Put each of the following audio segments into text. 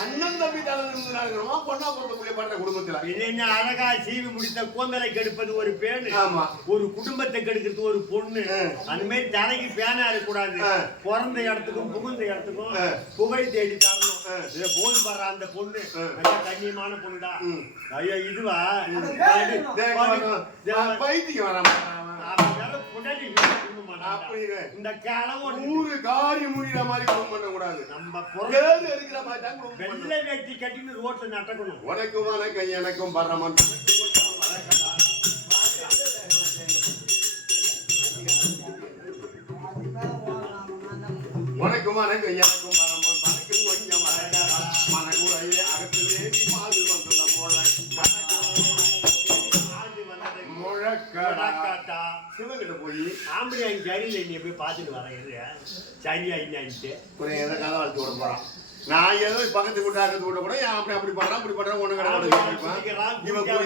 அண்ணன் தம்பி தலைவர் நடக்கிறோமா பொண்ணா பொறுத்த புள்ளிய பண்ற குடும்பத்துல என்ன அழகா சீவி முடித்த கோந்தலை கெடுப்பது ஒரு பேனு, ஆமா ஒரு குடும்பத்தை கெடுக்கிறது ஒரு பொண்ணு. அந்த மாதிரி தலைக்கு பேனா இருக்கக்கூடாது. பிறந்த இடத்துக்கும் புகுந்த இடத்துக்கும் புகழ் தேடி தரணும். இத போது பாரு அந்த பொண்ணு கண்ணியமான பொண்ணுடா. ஐயோ இதுவா பைத்தியம் வராம இந்த கிழமை ஊரு காரி முடிகிற மாதிரி குடும்பம் பண்ண கூடாது. நம்ம இருக்கிற மாதிரி தான் வெள்ளை வேட்டி கட்டின்னு ரோட்ல நடக்கணும். உனக்கும் வணக்கம் எனக்கும் பரமன் உனக்கும் வணக்கம் எனக்கும் பரமன் பணக்கும் கொஞ்சம் மனக்குறையை அகத்துவே மாது வந்தத முழக்கடா சிவகிட்ட போய் ஆம்படியா சரியில்லை நீ போய் பார்த்துட்டு வரேன் சரியா இல்லைன்ட்டு ஒரு எதை காலம் வளர்த்து விட போறான். நான் ஏதோ பக்கத்து வீட்டு அக்கத்து வீட்ட கூட அப்படி அப்படி பண்றான் ஒண்ணு கிடையாது. இவன் கை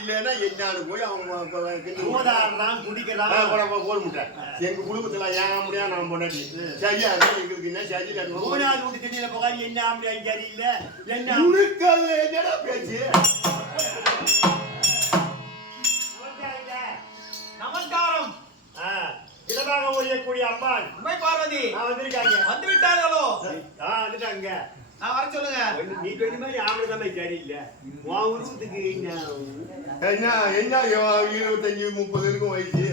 இல்லைன்னா என்னான்னு போய் அவங்க போட முட்டேன். எங்க குடும்பத்துல ஏன் ஆம்படியா நான் பொண்டாட்டி சரியா எங்களுக்கு என்ன சரியில்லை. மூணாவது வீட்டு தண்ணியில போகாது என்ன ஆம்படியா சரியில்லை என்ன என்னடா பேச்சு. நமஸ்காரம். இடமாக ஒழியக்கூடிய அம்மாள் அம்மை பார்வதி வந்திருக்காங்க. வந்து விட்டார்களோ? வந்துட்டாங்க. வர சொல்லுங்க. நீ சொன்ன மாதிரி ஆம்பளை தான் சரியில்லை. உன் உருவத்துக்கு என்ன 25 30 இருக்கும் வயசு.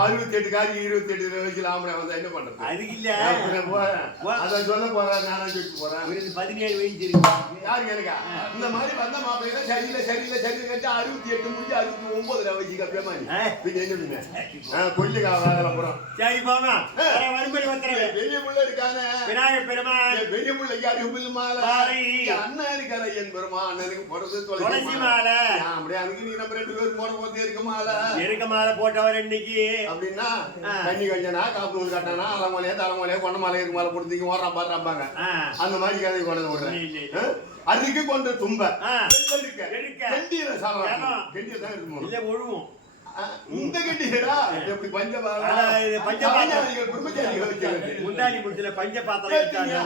68 காரி 28 வயசுல ஆம்பளை வந்தா என்ன பண்றது? அதுக்கு இல்ல அதான் சொல்ல போறேன். நானா சொல்லிட்டு போறேன். 17 வயசு இருக்கு. யாருக்கு எனக்கா? இந்த மாதிரி வந்த மாப்பிள்ளை சரியில்லை கேட்டா 68 முடிஞ்சு 69 வயசுக்கு அப்படியே என்ன கொல்லிக்கா வேலை போறோம். சரி போமா வரும்படி வந்துடுறேன். பெரிய பிள்ளை இருக்காங்க. விநாயகர் பெருமாள் பெரிய பிள்ளைக்கு அறிவு மாலை அண்ணன் இருக்கிற என் பெருமா அண்ணனுக்கு போடுறது துளசி மாலை. அப்படியே அதுக்கு நீ நம்ம 2 பேரும் போட போது இருக்க மாலை போட்டவர் இன்னைக்கு அப்படின்னா கண்ணி கஞ்சனா காப்பு நூல் கட்டினா அலமலையா தலைமலையா கொண்ட மாலை இருக்கு மாலை கொடுத்து ஓடுறான் பாடுறாம்பாங்க. அந்த மாதிரி கதை கொண்டு விடுறேன். அதுக்கு கொண்டு தும்ப கெண்டியில சாப்பிடலாம். கெண்டியை தான் இருக்கும் இல்ல ஒழுவும் இந்த கெண்டியடா எப்படி முந்தாணி முடிச்சல பஞ்ச பாத்திரம்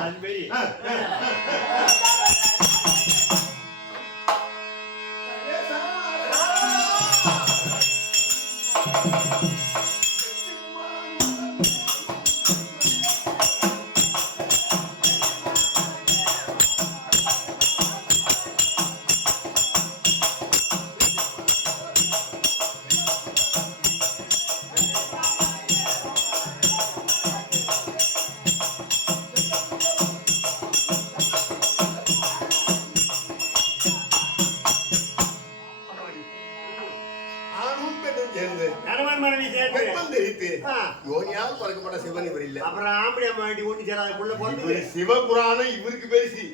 சிவபுராணம் இவருக்கு பெருசி.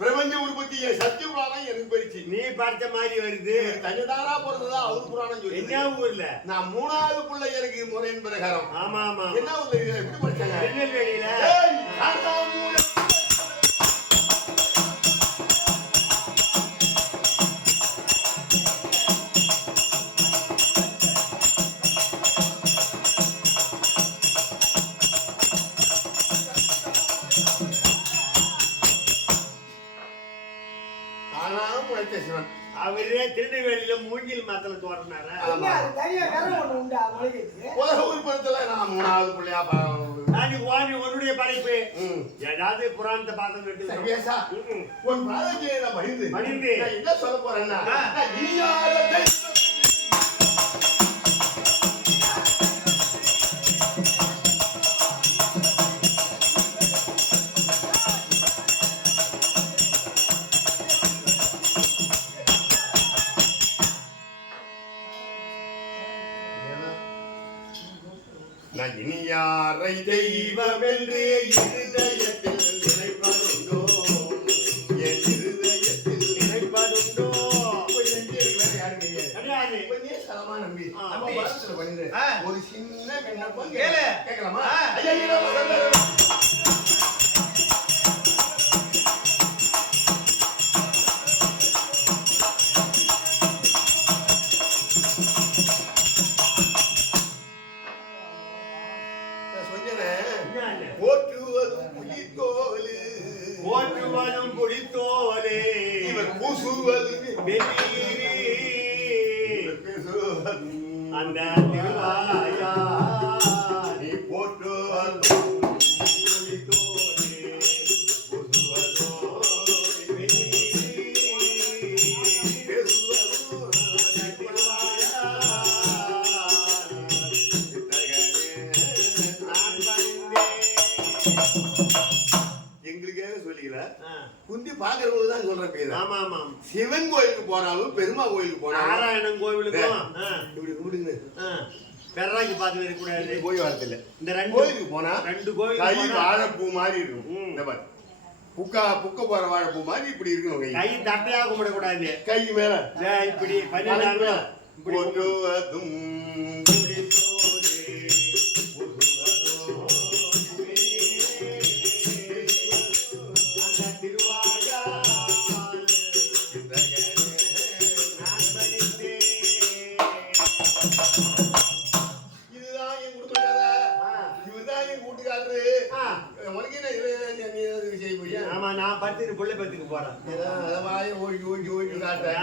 பிரபஞ்ச உற்பத்தி சத்திய புராணம் எனக்கு பெருசி. நீ பார்த்த மாதிரி வருது. கஞ்சதாரா போறதுதான் அவரு புராணம் சொல்லி. என்ன ஊர்ல? நான் 3வது பிள்ளை எனக்கு முறையின் பிரகாரம். ஆமா ஆமா. என்ன ஊர்ல எப்படி படிச்சாங்க? திருநெல்வேலியில. அவரே திருநெல்வேலியில மூங்கில் மரத்துல தோட்டினாரு. நான் 3வது பிள்ளையா உன்னுடைய படைப்பு ஏதாவது புராணத்தை பார்த்து என்ன சொல்ல போறேன்னா இனியாரை தெய்வம் என்று இருதயத்தில் நினைப்பதுண்டோ என் இருதயத்தில் நினைப்பதுண்டோ நம்பி ஒரு சின்ன விண்ணப்பம் கேட்கலாமா? போற்றுவதும் புலித்தோல் புலித்தோலே இவர் பூசுவது வெந்நீரே அந்த திருவாயா நீ போட்டு எங்களுக்காக சொல்லிக்கல குந்தி பாக்குறவங்களுக்கு தான் சொல்ற பேரு. ஆமா ஆமா சிவன் கோயிலுக்கு போனாலும் பெருமா கோயிலுக்கு போனாலும் நாராயணன் கோவிலுக்கும் இப்படி கும்பிடுங்க பெறாக்கி பார்த்து வரக்கூடாது போய் வரதில்ல. இந்த ரெண்டு கோயிலுக்கு போனா ரெண்டு கோயில் கை வாழைப்பூ மாதிரி இருக்கும். இந்த பாரு புக்க போற வாழைப்பூ மாதிரி இப்படி இருக்கணும். கை கை தட்டையாக கும்பிடக்கூடாது. கை மேல இப்படி பண்ணிட்டாங்க போட்டுவதும் இதுதான் என் குடும்ப கதை. இவர்தான் என் கூட்டுக்காரரு. உனக்கு என்ன செய்ய போறியா? ஆமா நான் பத்து புள்ளை பத்துக்கு போறேன். ஓடி காட்டுறேன்.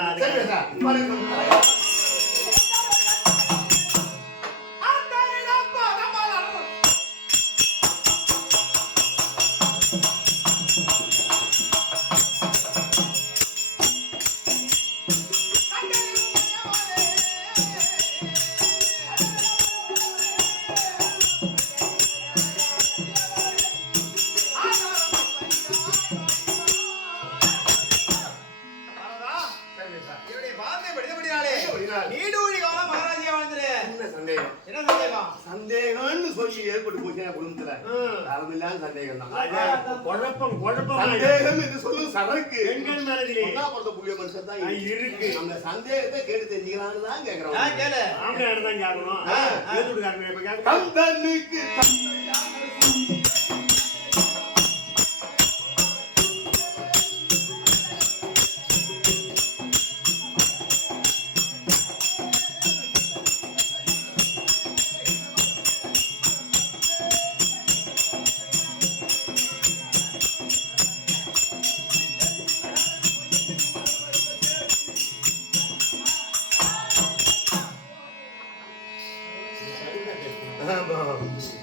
என்னுடைய வார்த்தை படித்தபடினாலே நீடூழி காலம் மகாராஜியா வாழ்ந்துரு. என்ன சந்தேகம்? என்ன சந்தேகம்? சந்தேகம்னு சொல்லி ஏற்பட்டு போச்சு என் குடும்பத்துல. அளவில்லாத சந்தேகம் தான். குழப்பம் சந்தேகம் என்று சொல்லும் சரக்கு பெண்கள் மனதிலே ஒன்னா பொறுத்த புள்ளிய மனுஷன் தான் இருக்கு. அந்த சந்தேகத்தை கேட்டு தெரிஞ்சுக்கலாம்னு தான் கேக்குறோம். கேளு. ஆம்பளை இடம் தான் கேட்கணும். ஏத்துட்டுக்காரங்க இப்ப கேட்க கந்தனுக்கு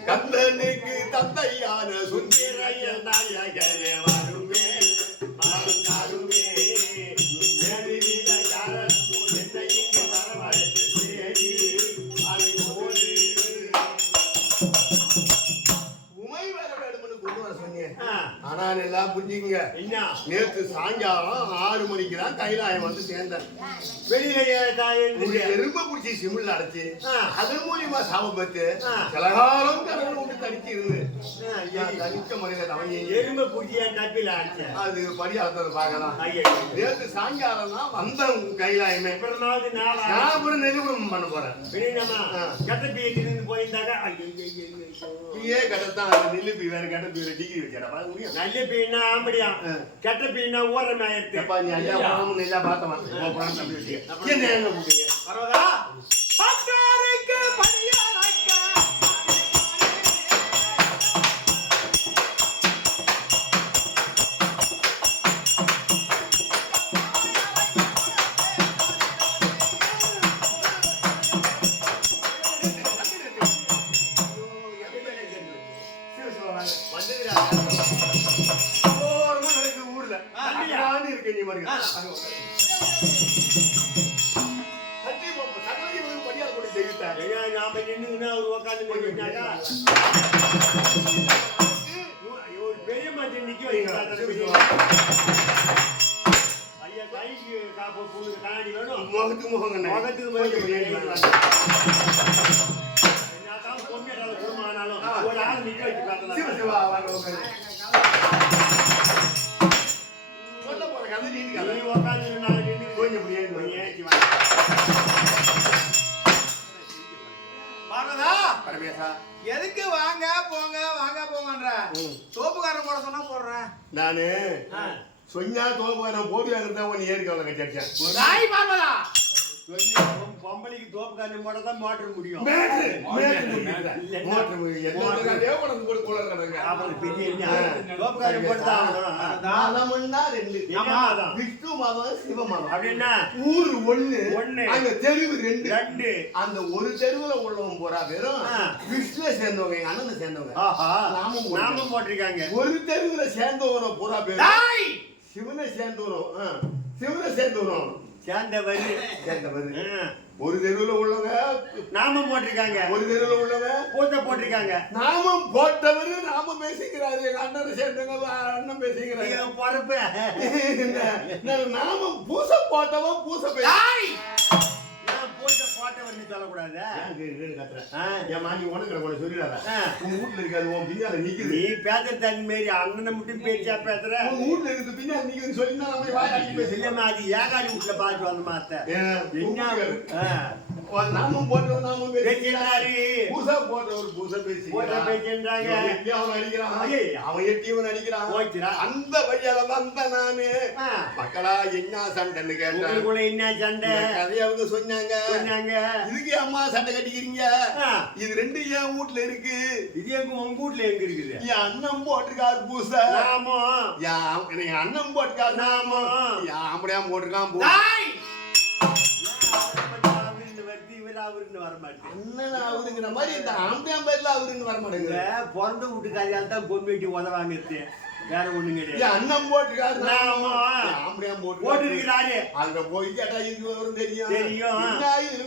கந்தனுக்கு தந்தையான சுந்தரைய நாயகனே வருமே மறந்தாருமே எதிரில யாரும் என்னை இங்கு வரவழைத்து சேரி அறிவோடு உமை வர வேண்டும்னு கொண்டு வர சொன்னேன். ஆனால் எல்லாம் புரிஞ்சுங்க. என்ன நேற்று சாயங்காலம் 6 மணிக்கு தான் கைலாயம் வந்து சேர்ந்தேன். வெளியில எறும்ப பிடிச்சி சிமிழ் அடைச்சு அதன் மூலியமா சாபம் பெற்று கலகாலம் கடவுள் விட்டு தடிச்சு இருந்து தனித்த முறையில தவங்கி எறும்பு குடியா நப்பில ஆச்சு. அது படியாத்தது பார்க்கலாம். நேற்று சாயங்காலம் தான் வந்த கைலாயமே. அப்புறமாவது நான் அப்புறம் நெருக்கம் பண்ண போறேன். கட்டப்பீட்டு போயிருந்தாங்க. ஏ கட்டத்தான் நெல்லுப்பி வேற கட்டப்பீர டிகிரி வச்சா முடியும். நல்ல பீனா ஆம்படியா கெட்ட பீனா ஓரம் ஆயிடுச்சு. நீ ஐயா பணம் நெல்லா பார்த்தவன் தம்பி வச்சு என்ன என்ன கூப்பிட்டீங்க? பரவாதா? பத்தாருக்கு பணியாளக்க ஊர்ல இருக்கு நீ மாதிரி நாம நின்னுங்கன்னா அவர் உட்காந்து ஒரு பெரிய மனுஷன் நிக்க வைக்கிறாங்க. ஐயா கைக்கு காப்பு பொண்ணு கண்ணாடி வேணும். முகத்துக்கு முகம் முகத்துக்கு என்னதான் பொண்ணு குடும்பம் ஆனாலும் ஒரு ஆள் நிக்க வச்சு பார்த்தா சொல்ல போற கதை நீ உட்காந்து நாலு நின்று கொஞ்சம் முடியாது. பரவாதா? பரமேசா எதுக்கு வாங்க போங்கன்ற தோப்புக்காரன் போட சொன்னா போடுறேன். நானு சொன்னா தோப்புக்காரன் போட்டு வாங்கிட்டு தான் உன்னை ஏறி கவலை கட்டி அடிச்சேன். நாய் பார்வதா சொல்லி பொம்பளைக்கு தோப்பு காரணி போட தான் மோட்டர் முடியும். அப்புறம் பெரிய தோப்பு காரணி போட்டு தான் விஷ்ணு மதம் சிவ மதம் அப்படின்னா ஊரு ஒண்ணு அங்க தெருவு ரெண்டு அந்த ஒரு தெருவுல உள்ளவங்க போறா பேரும் விஷ்ணுல சேர்ந்தவங்க எங்க அண்ணன் சேர்ந்தவங்க நாமம் போட்டிருக்காங்க. ஒரு தெருவுல சேர்ந்தவங்க போறா பேரும் சிவனை சேர்ந்தவரும் சிவனை சேர்ந்தவரும் சேர்ந்தவர் ஒரு தெருவுல உள்ளவங்க நாமம் போட்டிருக்காங்க. ஒரு தெருவுல உள்ளவங்க பூஜை போட்டிருக்காங்க. நாமம் போட்டவரு நாமம் பேசிக்கிறாரு. எங்க அண்ணன் சேர்ந்தவங்க அண்ணன் பேசிக்கிறாரு. பொறுப்பு நாமம் பூசை போட்டவன் பூசை பூஜை போட்டவர்னு சொல்லக்கூடாது. ஏமா நீ உனக்கு சொல்லிடாத. உன் வீட்டுல இருக்காது உன் பின்னால நிக்குது. நீ பேசுற தண்ணி மாரி அண்ணனை மட்டும் பேச்சா பேசுற. உன் வீட்டுல இருக்குது பின்னால நிக்குதுன்னு சொல்லி நான் அவன் வாயாடி பேச இல்லம்மா அது ஏகாடி வீட்டுல பாத்து வந்த மாத்த நாமம் போட்டவன் நாமம் பேசுறாரு. பூசை போட்டவர் பூசை பேசுறாங்க. அவன் அடிக்கிறான் அவன் எட்டியவன் அடிக்கிறான். அந்த வழியால வந்த நானு மக்களா என்ன சண்டைன்னு கேட்டேன். என்ன சண்டை கதையை அவங்க சொன்னாங்க. இதுக்கு அம்மா சண்டை கட்டிக்கிறீங்க? இது ரெண்டு என் வீட்டுல இருக்கு. இது எங்க உங்க வீட்டுல எங்க இருக்குது? என் அண்ணன் போட்டிருக்காரு பூசை. என் அண்ணன் போட்டிருக்காரு நாமோ அப்படியா போட்டிருக்கான் பூ. அவருங்கிற மாதிரி இந்த ஆம்பியாம் பேர்ல அவருங்க வர மாட்டேங்குது. பிறந்த வீட்டுக்காரியால் தான் கொண்டு வெட்டி உதவாங்க. வேற ஒண்ணு கிடையாது. அண்ணன் போட்டிருக்காரு போட்டிருக்கிறாரு. அங்க போய் கேட்டா இது வரும் தெரியும். தெரியும்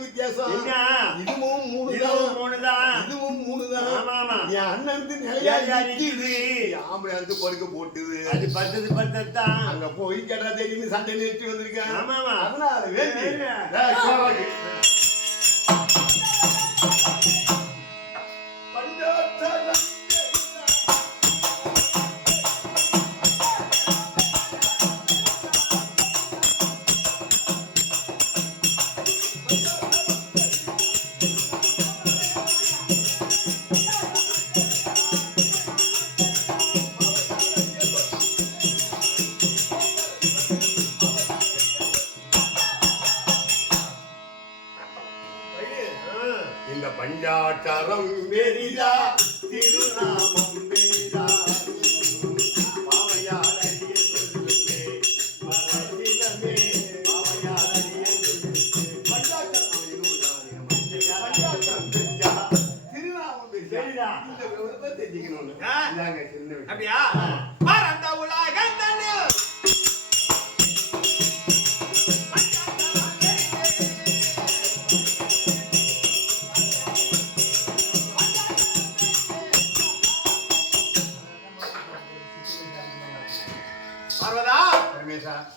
வித்தியாசம். இதுவும் மூணு தான். இதுவும் மூணு தான். என் அண்ணனுக்கு நிறைய ஆம்பளையாந்து பொறுக்க போட்டுது. அது பத்தது தான். அங்க போய் கேட்டா தெரியும் சண்டை நிறுத்தி வந்திருக்கேன். அதனால வேண்டி இந்த பஞ்சாட்சரம் வெறிதா திருநாமம் வெறிதா பாவையார் அடியே சொல்லுமே மரசிதமே பாவையார் அடியே சொல்லுமே பஞ்சாட்சரம் வெறிதா திருநாமம் வெறிதா இந்த விவரத்தை தெரிஞ்சுக்கணும். இதாங்க சின்ன அப்படியா மறந்த உலகம் தண்ணி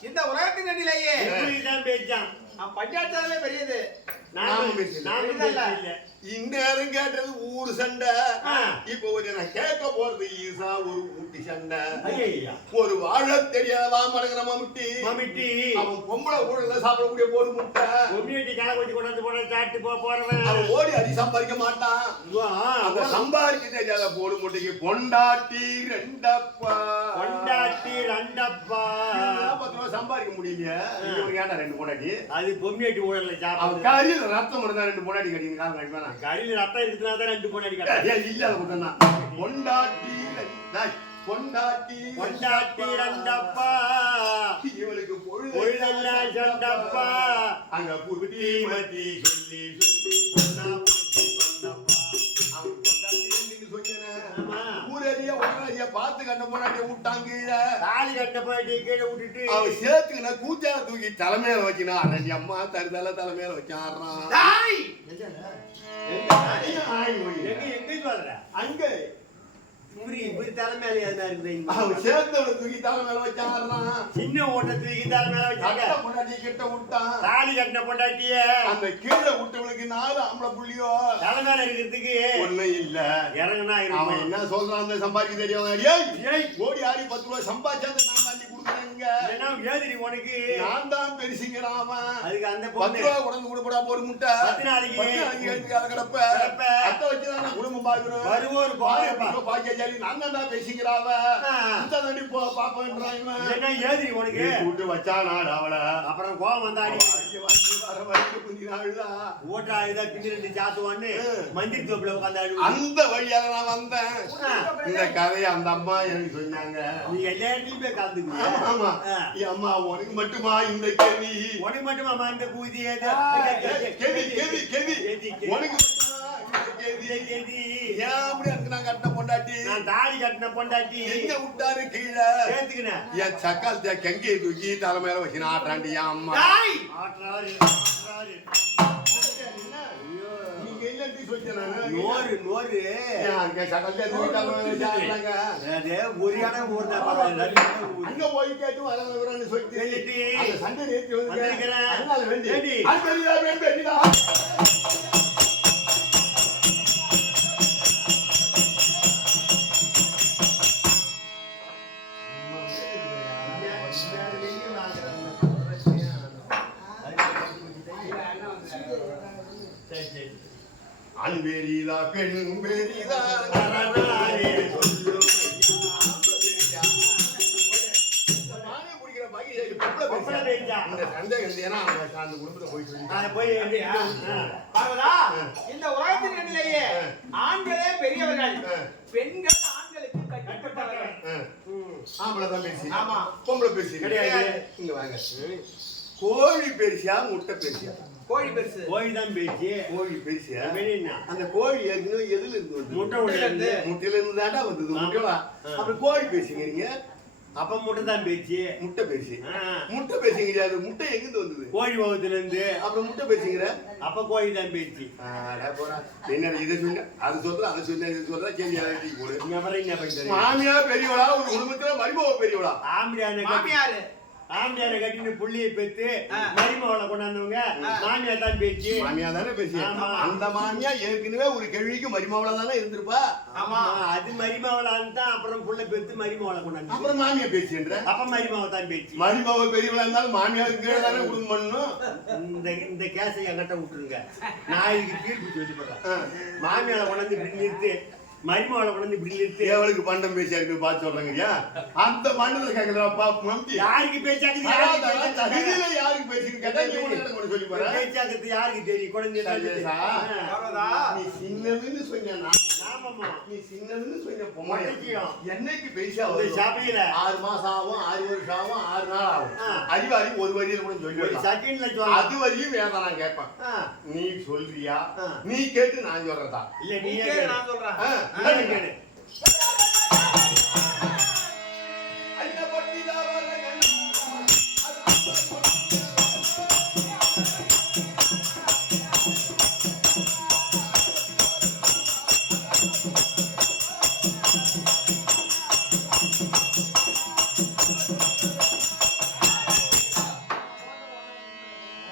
இந்த உலகத்தின் நன்னிலேயே பஞ்சாட்சரமே பெரியது. இந்நேரம் கேட்டது ஊரு சண்டை. இப்ப நான் கேட்க போறது ஈசா ஒரு ஊட்டி சண்டை. ஒரு வாழ தெரியாதவா மடங்குற மம்மிட்டி அவன் பொம்பளை கூட சாப்பிடக்கூடிய போடு முட்டை அவன் ஓடி அடி சம்பாதிக்க மாட்டான். அவன் சம்பாதிக்க தெரியாத போடு முட்டைக்கு பொண்டாட்டி ரெண்டப்பா 10 ரூபா சம்பாதிக்க முடியல. ஏன்டா ரெண்டு பொண்டாட்டி? அது பொம்மியாட்டி ஊழல அவன் காரியில் ரத்தம் இருந்தா ரெண்டு பொண்டாட்டி கட்டிங்க காரணம் கட்டினா கறியில் ரத்தம் இருக்குதுன்னா தான் ரெண்டு பொண்டாட்டி கட்ட இல்ல மட்டும்தான். பொண்டாட்டி ரெண்டப்பா இவளுக்கு பொழுதெல்லாம் சண்டப்பா அங்க புத்தி மத்தி சொல்லி பார்த்து கட்ட போனாடி விட்டாங்க. தாலி கட்ட போயிட்டு கீழே விட்டுட்டு அவன் சேர்த்துக்கின கூச்சால தூக்கி தலைமையில வச்சினா ரெண்டு அம்மா தருதல தலைமையில வச்சாடுறான். எங்க சொல்ற அங்க இப்படி தலைமையில இருக்குது. அவன் சேர்த்தவனை தூக்கி தலைமையில வச்சாடுறான். சின்ன ஓட்ட தூக்கி தலைமையில வச்சாங்க. பொண்டாட்டி கிட்ட விட்டான். தாலி கட்டின பொண்டாட்டிய அந்த கீழே விட்டவனுக்கு 4 ஆம்பளை புள்ளியோ தலைமையில இருக்கிறதுக்கு ஒண்ணு இல்ல. இறங்குனா அவன் என்ன சொல்றான்? அந்த சம்பாதிக்க தெரியும் ஓடி ஆடி 10 ரூபாய் சம்பாதிச்சா நான் தாண்டி கொடுக்குறேங்க. ஏதிரி உனக்கு நான் தான் பெருசுங்கிறாம அதுக்கு அந்த 10 பொண்ணு ரூபா கொண்டு கொடுப்படா ஒரு முட்டை 10 நாளைக்கு எடுத்துக்காத கிடப்ப அத்தை வச்சுதான் குடும்பம் பாக்கணும் வருவோம் பாக்கியாச்சாரி நான் தான்டா பேசிக்கிறாவ இந்த தண்ணி பாப்பேன்றாங்க என்ன ஏதிரி உனக்கு கூட்டு வச்சா நான் அவளை அப்புறம் கோவம் வந்தாடி ஓட்டா இதா பின்னி 2 சாத்துவான்னு மந்திரி தோப்புல உட்காந்து அந்த வழியால நான் வந்தேன் இந்த கதையை அந்த அம்மா எனக்கு சொன்னாங்க நீ எல்லா இடத்துலயும் போய் கலந்துக்குவியா ஆமா என் அம்மா உனக்கு மட்டுமா இந்த கேள்வி உனக்கு மட்டுமா இந்த கூதி கேள்வி கேள்வி கேள்வி உனக்கு ஏன் அப்படி அதுக்கு நான் கட்டின பொண்டாட்டி நான் தாடி கட்டின பொண்டாட்டி எங்க விட்டாரு கீழே சேர்த்துக்கினேன் என் சக்கால் கெங்கையை தூக்கி தலை மேல வச்சு ஆட்டுறாண்டி என் அம்மா ஆட்டுறாரு நீங்க என்ன சொன்னாங்க நோரு நோரு அங்க போய் கேட்டு வரன்னு சொல்லிட்டு சண்டை நேற்று ஆண் பெரிதா பெண் பெரிதா இந்த உலகத்தின் கண்ணிலேயே ஆண்களே பெரியவர்கள் பெண்கள் ஆண்களுக்கு கட்டுப்பட்டவர்கள் ஆம்பளை தான் பேசி ஆமா பொம்பளை பேசி கிடையாது இங்க வாங்க கோழி பேசியா முட்டை பேசியா கோழி பெருசு கோழி தான் பேசி கோழி பேசியா வெளியினா அந்த கோழி ஏற்கனவே எதுல இருந்து வந்து முட்டை இருந்து முட்டையில இருந்து தாண்டா வந்தது முட்டைவா அப்புறம் கோழி பேசிக்கிறீங்க அப்ப முட்டை தான் பேச்சு முட்டை பேசி முட்டை பேசிக்கிறியா அது முட்டை எங்கிருந்து வந்தது கோழி வகுத்துல இருந்து அப்புறம் முட்டை பேசிக்கிற அப்ப கோழி தான் பேச்சு என்ன இதை சொன்ன அது சொல்ற அதை சொன்ன இது சொல்ற கேள்வி அதை போடு அப்புறம் மாமியா பெரியவளா ஒரு குடும்பத்துல மருமக பெரியவளா மாமியாரு ஆம்பியாரை கட்டின்னு புள்ளியை பெத்து மருமகளை கொண்டாந்தவங்க மாமியா தான் பேச்சு மாமியா தானே பேசி அந்த மாமியா ஏற்கனவே ஒரு கேள்விக்கு மருமவளா தானே இருந்திருப்பா ஆமா அது மருமவளான்னு தான் அப்புறம் புள்ள பெத்து மருமகளை கொண்டாந்து அப்புறம் மாமியா பேசுன்ற அப்ப மருமக தான் பேச்சு மருமக பெரியவளா இருந்தாலும் மாமியாருக்கு கீழே தானே குடும்பம் பண்ணணும் இந்த கேஸை என்கிட்ட விட்டுருங்க நான் இதுக்கு தீர்ப்பு சொல்லி போடுறேன் மாமியாரை கொண்டாந்து இப்படி நிறுத்து மருமகளை கொண்டாந்து இப்படி நிறுத்து எவளுக்கு பண்டம் பேசியா இருக்கு பார்த்து சொல்றேங்கய்யா அந்த மண்டல கேக்குறாப்பா யாருக்கு பேச்சாக்குது யாருக்கு பேசிட்டு கேட்டா சொல்லி போற பேச்சாக்குது யாருக்கு தெரியும் குழந்தை நீ சின்னதுன்னு சொன்ன நீ சின்னதுன்னு சொன்ன பொம்மை என்னைக்கு பேசியா சபையில 6 மாசம் ஆகும் 6 வருஷம் ஆகும் 6 நாள் ஆகும் அறிவாளி ஒரு வரியில கூட சொல்லி செகண்ட்ல அது வரையும் வேண்டாம் நான் கேட்பேன் நீ சொல்றியா நீ கேட்டு நான் சொல்றதா இல்ல நீ நான் சொல்றேன்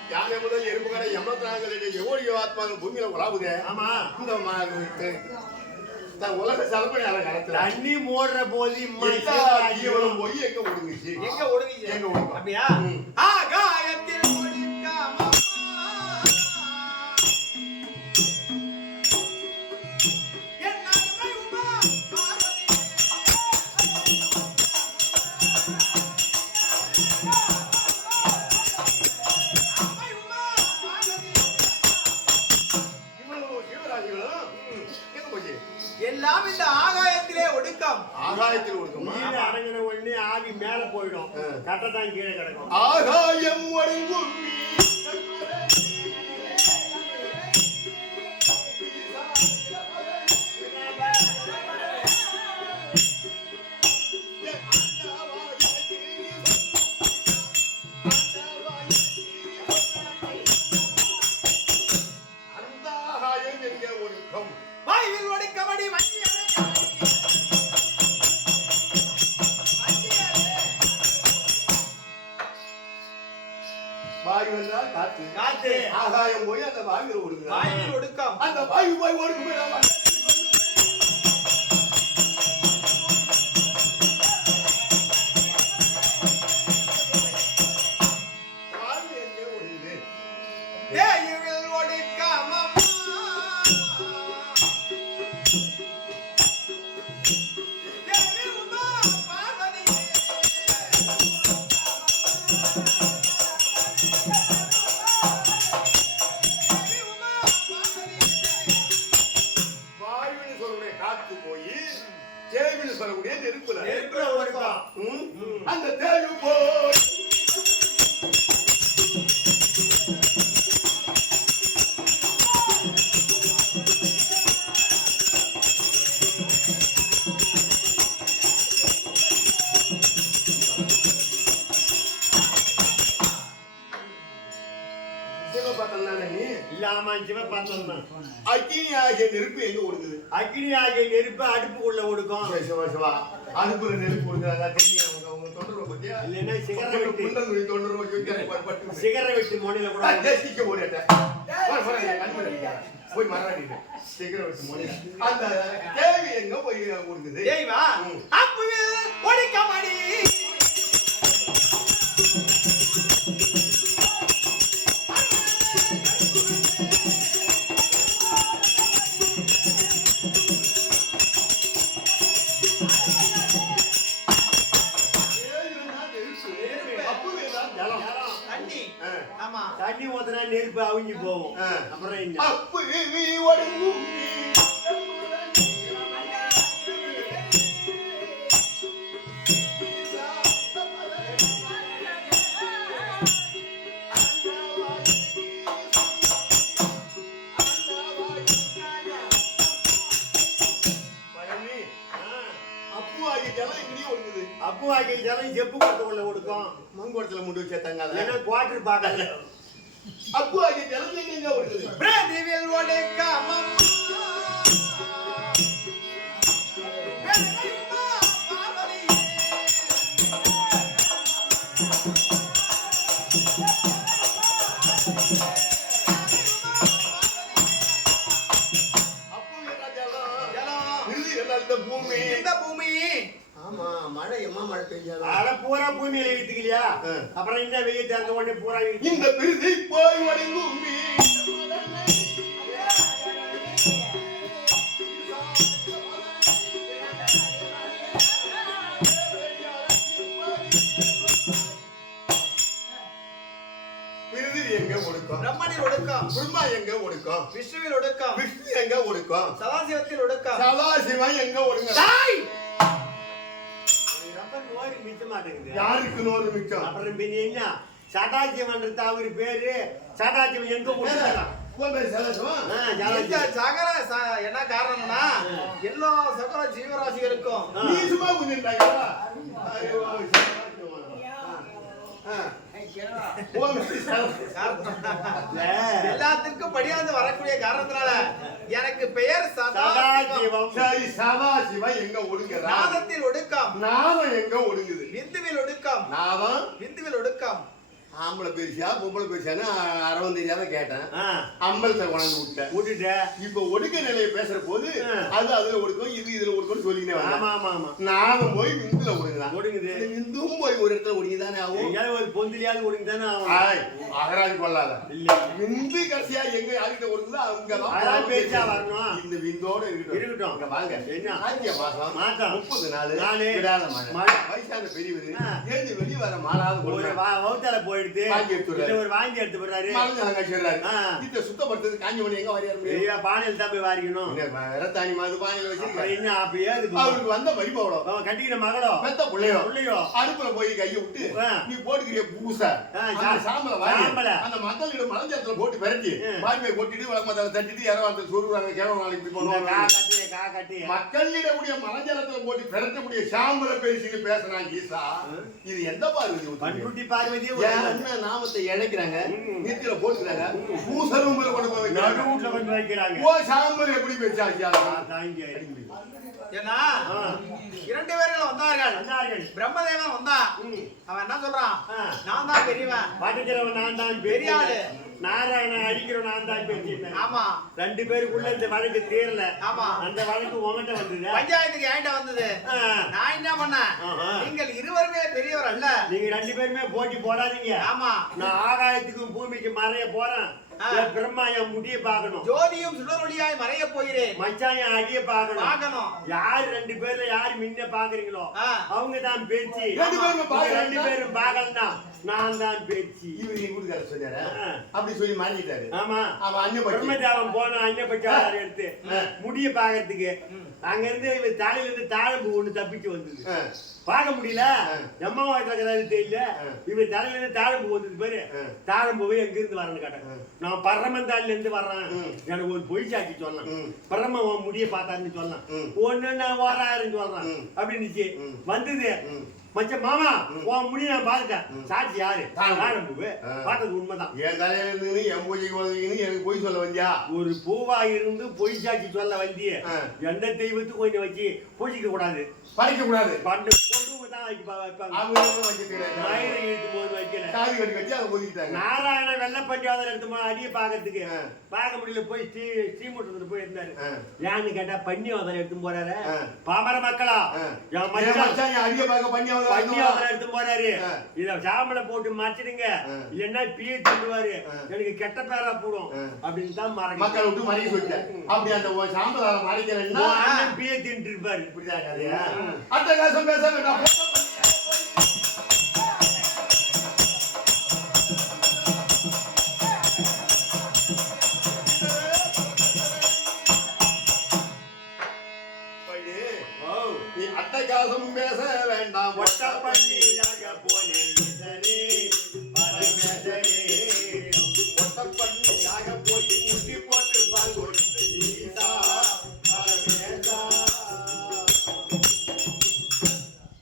கேளு முதல் எறும்பு கடை எவ்வளவு ஆத்மாக்கள் பூமியில உலாவுதே ஆமா இந்த உலக சலப்படி தண்ணி மூடுற போது போய் எங்க ஒடுங்குச்சு எங்க ஒடுங்குச்சு எங்க ஒடுங்க அப்படியா ஆகாயத்தில் ஒடுங்காம எல்லாம் இந்த ஆகாயத்திலே ஒடுக்கம் ஆகாயத்தில் ஒடுக்கம் நீர் அடங்கின உடனே ஆவி மேல போயிடும் கட்டத்தான் கீழே கிடக்கும் ஆகாயம் ஒடுங்கும் அந்த ஆகாயம் எங்க ஒடுக்கம் வாயுவில் ஒடுக்கமடி வாயு என்றால் காற்று காத்து ஆகாயம் போய் அந்த வாயுல ஒடுங்க வாயுவில் ஒடுக்கம் அந்த வாயு போய் ஒடுக்கும் வாயுன்னு சொல்லக்கூடிய காத்து போய் தேவின்னு சொல்லக்கூடிய நெருப்புல நெருப்புல ஒடுக்கம். அந்த தேவி போய் சிவபத்தன் தானே நீ இல்லாம சிவபாத்தம் தான். அக்கினி ஆகிய நெருப்பு எங்க ஓடுது அக்னி ஆகிய நெருப்பு அடுப்புக்குள்ள ஒடுக்கும். சிவா சிவா அடுப்புல நெருப்பு கொடுக்குறாங்க தெரியும் அவங்க தொண்டர்வை பத்தியா இல்லைன்னா சிகரை வெட்டி குண்டங்குடி தொண்டர்வை பட்டு சிகரை வெட்டி மோனில கூட தேசிக்க ஓடிட்டேன் போய் மறாடிட்டு சிகரை வெட்டி மோனி அந்த தேவி எங்க போய் கொடுக்குது தேவா அப்பவே ஒடிக்கமாடி தண்ணி ஆமா தண்ணி ஊத்துனா நெருப்பு அவிஞ்சு போகும். அப்புறம் என்ன? அப்பு ஒடுங்கும் அப்பு ஆகிய ஜலம் செப்பு குடத்துக்குள்ள ஒடுக்கும். மங்குடத்துல முண்டு வச்சா தங்காத ஏன்னா குவாட்டர் பார்க்கல. அப்பு ஆகிய ஜலம் எங்க ஓடுது பிரதிவில் ஒடிக்கமம் பூமி இந்த பூமி ஆமா மழை எம்மா மழை பெய்யாத அட பூரா பூமியில இழுத்துக்கலையா? அப்புறம் என்ன வெயில் திறந்த உடனே பூரா இழுத்து. இந்த பிரிதி போய் வணங்கும் பிரிதி எங்க ஒடுக்கம் பிரம்மனில் ஒடுக்கம் பிரம்மா எங்க ஒடுக்கம் விஷ்ணுவில் ஒடுக்கம் விஷ்ணு எங்க ஒடுக்கம் சதாசிவத்தில் ஒடுக்கம் சதாசிவன் எங்க ஒடுங்க ரொம்ப நோய் மிச்ச மாட்டேங்குது. யாருக்கு நோறு மிச்சம் அப்புறம் பின்ன என்ன? சதாசிவன் அவரு பேரு சதாசிவன் எங்க ஒடுக்கலாம்? இந்த சகல என்ன காரணம்னா எல்லா சகல ஜீவராசிகளுக்கும் நீ சும்மா குந்திட்டாங்க எல்லாத்திற்கும் படியாந்து வரக்கூடிய காரணத்தினால எனக்கு பெயர் சதாசிவம். சரி சதாசிவன் எங்க ஒடுங்குறா நாதத்தில் ஒடுக்கம் நாதம் எங்க ஒடுங்குது விந்துவில் ஒடுக்கம் நாதம் விந்துவில் ஒடுக்கம் ஆம்பளை பெருசா பொம்பளை பெருசான்னு அரவந்தேஜா தான் கேட்டேன் ஆ, அம்பலத்தை கொண்டாந்து விட்டேன் விட்டுட்ட. இப்ப ஒடுக்க நிலையை பேசுற போது அது அதுல ஒடுக்கும் இது இதுல ஒடுக்கும் சொல்லிக்கினே ஆமா வரேன் ஆமா ஆமா நாதம் போய் விந்துல ஒடுங்குதான் ஒடுங்குது. விந்தும் போய் ஒரு இடத்துல ஒடுங்கிதானே ஆகும் எங்கேயாவது ஒரு பொந்திலியாவது ஒடுங்குதானே ஆகும். ஆய், அகராஜ் கொள்ளாத இல்ல விந்து கடைசியா எங்க யார்கிட்ட ஒடுங்குதோ அதான் அங்கதான் பேச்சா வரணும். இந்த விந்தோட இருக்கட்டும் இருக்கட்டும். இங்க வாங்க என்ன? ஆங்கில மாசம் மாசம் 30 நாள் நாலு விடாத மழை மழை. வயசான பெரியவர் ஆ. எழுந்து வெளியே வர மாறாத ஒரு ஒரு வவுத்தால போயிடுது. வாங்கி எடுத்துடுறாரு. இல்ல ஒரு வாங்கி எடுத்து போடுறாரு. மலஞ்சாலம் கழிச்சிடுறாரு ஆ. இத சுத்தப்படுத்துறது காஞ்சி மணி எங்க வரையாரு பெரிய பானையில் தான் போய் வாரிக்கணும். ரத்தாணி மாதிரி பானையில அப்புறம் வச்சிருக்காரு என்ன அப்பயே அது அவருக்கு வந்த மரிபாவளோ அவன் கட்டிக்கிற மகளோ பெத்த புள்ளையோ உள்ளையோ அடுப்புல போய் கையை விட்டு ஆ. நீ போட்டுக்கிறிய பூச ஆ, சாம்பல வாங்கி சாம்பலை. அந்த மத்தலிட மலஞ்சத்துல போட்டு விரட்டி ஆ. வாய்மை கொட்டிட்டு விளக்கமத்தால தட்டிட்டு யாரோ அந்த சொருவாங்க கேவலம் நாளைக்கு இப்படி இந்த பண்ணுவாங்க கா கட்டி மக்களிடக்கூடிய மலஞ்சலத்துல போட்டு விரட்டக்கூடிய சாம்பல பேசிட்டு பேசுறாங்க ஈசா இது எந்த பார்வதி ஊத்துறீங்க? பண்ருட்டி பார்வதியே ஏன் அண்ணன் நாமத்தை இழைக்கிறாங்க நீத்தில போட்டுக்கிறாங்க பூசரும் கொண்டு போய் வைக்கிறாங்க. நடுவுட்ல கொண்டு வைக்கிறாங்க. ஓ சாம்பல் எப்படி வச்சாச்சு தாங்கி ஏன்னா 2 பேர்கள் வந்தார்கள் வந்தார்கள். பிரம்மதேவன் வந்தான் அவன் என்ன சொல்றான் நான் தான் பெரியவன் படிக்கிறவன் நான் தான் பெரிய ஆளு நாராயணன் அடிக்கிறவன் நான் தான் பேசிட்டேன். ஆமா 2 பேருக்குள்ள இந்த வழக்கு தீரல. ஆமா அந்த வழக்கு உங்ககிட்ட வந்தது. பஞ்சாயத்துக்கு ஏன்ட்ட வந்தது நான் என்ன பண்ணேன் நீங்கள் இருவருமே பெரியவர் அல்ல நீங்க 2 பேருமே போட்டி போடாதீங்க. ஆமா நான் ஆகாயத்துக்கும் பூமிக்கு மறைய போறேன். பிரம்மா என் முடிய பாக்கணும். ஜோதியும் சுடரொளியாய் மறைய போகிறேன் மச்சான் என் அடிய பாக்கணும். பார்க்கணும் யார் 2 பேர்ல யார் முன்ன பாக்குறீங்களோ அவங்க தான் பேச்சு. 2 பேரும் 2 பேரும் பாக்கலன்னா நான் தான் பேச்சு. இவரு எங்க வீட்டுக்காரர் சொன்னாரு. ஆ. அப்படி சொல்லி மாறிட்டாரு. ஆமா அவன் அண்ணன் பட்டி. பிரம்மதேவன் போன அன்னப்பச்சாரம் எடுத்து முடிய பாக்கிறதுக்கு அங்க இருந்து இவன் தலையில இருந்து தாழம்பு ஒண்ணு தப்பிச்சு வந்தது. பார்க்க முடியல. எம்மா வாய்க்கிறாரு தெரியல. இவன் தலையில இருந்து தாழம்பு வந்தது பாரு. தாழம்பூவை எங்க இருந்து வரேன்னு கேட்டேன். நான் பரமந்தாலில இருந்து வர்றேன். எனக்கு ஒரு பொய் சாட்சி சொல்லலாம். பரம முடிய பார்த்தாருன்னு சொல்லலாம். ஒண்ணு நான் வராருன்னு சொல்றான் அப்படின்னு வந்தது. மச்ச மாமா உன் முடி நான் பாத்துட்டேன். சாட்சி யாரு? தாழம்பூவு. பார்த்தது உண்மைதான். என் தலையில இருந்து என் பூஜைக்கு வந்தீங்கன்னு எனக்கு பொய் சொல்ல வந்தியா? ஒரு பூவா இருந்து பொய் சாட்சி சொல்ல வந்திய எந்த தெய்வத்துக்கு கொஞ்சம் வச்சு பூஜிக்க கூடாது, படைக்க கூடாது. பண்டு பொண்ணு தான் வைப்பாங்க. நாராயண வெள்ள பஞ்சாவதம் எடுத்து போன அடிய பாக்கிறதுக்கு பார்க்க முடியல. போய் ஸ்ரீமுட்டத்துல போய் இருந்தாரு. ஏன்னு கேட்டா பன்னியாவதம் எடுத்து போறாரு. பாமர மக்களா அடிய பார்க்க பன்னியாவதம் எடுத்து போறாரு. இத சாம்பலை போட்டு மறைச்சிடுங்க, இல்லன்னா பிய திட்டுவாரு, எனக்கு கெட்ட பேரா போடும் அப்படின்னு தான் மக்கள் விட்டு மறைக்க சொல்லிட்டேன். அப்படி அந்த சாம்பலால மறைக்கிறேன்னா பிய தின்ட்டு இருப்பாரு. இப்படிதான் கதையா? அட்டகாசம் பேச வேண்டாம். நீ அட்டகாசம் பேச வேண்டாம். ஒட்ட பண்ணியாக போனேன் ஒட்ட பண்ணியாக போய் முட்டி போட்டு பால் கொடுத்த ஈசா பரமேசா.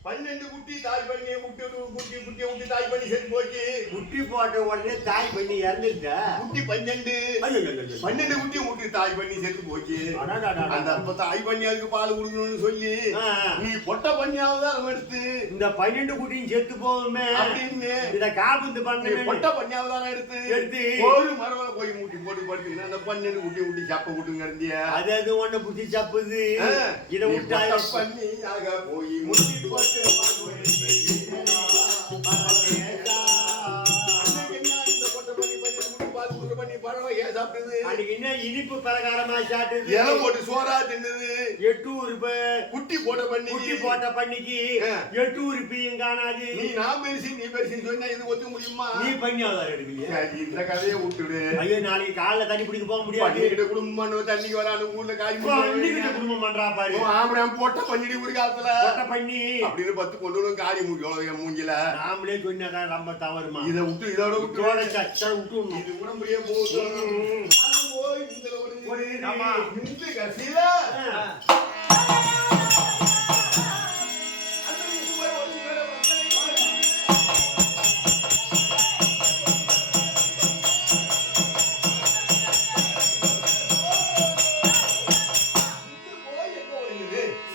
12 குட்டி தாய் பண்ணி குட்டி தாய் பண்ணி செத்து போச்சு. குட்டி போட்ட உடனே தாய் பண்ணி இறந்துட்டா. குட்டி 12 குட்டி முட்டி தாய் பண்ணி செத்து போச்சு. அந்த தாய் பண்ணி அதுக்கு பால் கொடுக்கணும்னு சொல்லி நீ பொட்ட பண்ணியாவது அதை எடுத்து இந்த 12 குட்டியும் செத்து போகுமே அப்படின்னு இத காபந்து பண்ணி பொட்ட பண்ணியாவது எடுத்து ஒரு மரவல போய் மூட்டி போட்டு படுத்துக்கினா அந்த 12 குட்டி சப்ப விட்டுங்க இருந்தியா? அது ஒண்ணு புத்தி சப்புது. இத விட்டா பண்ணி ஆக போய் முட்டி போட்டு இனிப்பு பலகாரமா சாப்பிட்டது. இலை போட்டு சோறா தின்னது. 8 குட்டி போட்ட பண்ணிக்கு 8 ரூபாயும் காணாது. நீ நீ பெருசி சொன்னா இது ஒத்துக்க முடியுமா? நீ பண்ணியாதான் எடுக்கலையா? இந்த கதையை விட்டுடு. ஐயோ நாளைக்கு காலைல தண்ணி பிடிக்க போக முடியாது. குடும்பம் தண்ணிக்கு வராது ஊர்ல காய் குடும்பம் பண்றா பாரு. ஆம்பளை பொட்ட பண்ணிட்டு ஒரு காலத்துல பொட்ட பண்ணி அப்படின்னு 10 கொண்டு வந்து காரி முடியும் மூஞ்சில. நாமளே சொன்னாதான் ரொம்ப தவறுமா. இதை விட்டு இதோட விட்டு இது உடம்புலயே போகுது.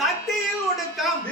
சக்தியில் ஒடுக்கம்.